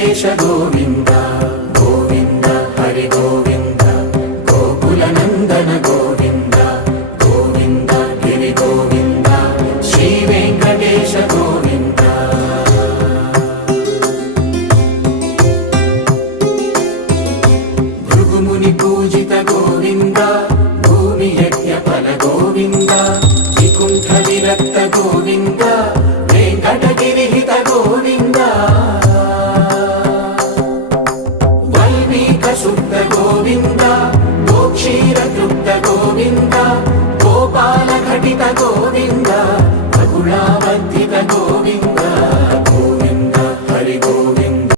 ವೆಂಕಟೇಶ ಗೋವಿಂದ ಗೋವಿಂದ ಹರಿ ಗೋವಿಂದ ಗೋಕುಲ ನಂದನ ಗೋವಿಂದ ಗೋವಿಂದ ಗಿರಿ ಗೋವಿಂದ ಶ್ರೀ ವೆಂಕಟೇಶ ಗೋವಿಂದ ಭೃಗುಮುನಿ ಪೂಜಿತ ಗೋವಿಂದ ಭೂಮಿ ಯಜ್ಞ ಫಲ ಗೋವಿಂದ ವಿಕುಂಠ ವಿರಕ್ತ ಗೋವಿಂದ ವೆಂಕಟಗಿರಿ ಹಿತ ಗೋವಿಂದ ವಲ್ಮೀಕ ಶುದ್ಧ ಗೋವಿಂದ ಗೋಕ್ಷೀರ ತೃಪ್ತ ಗೋವಿಂದ ಗೋಪಾಲ ಘಟಿತ ಗೋವಿಂದ ಬಗುಳಾವಧ್ಯ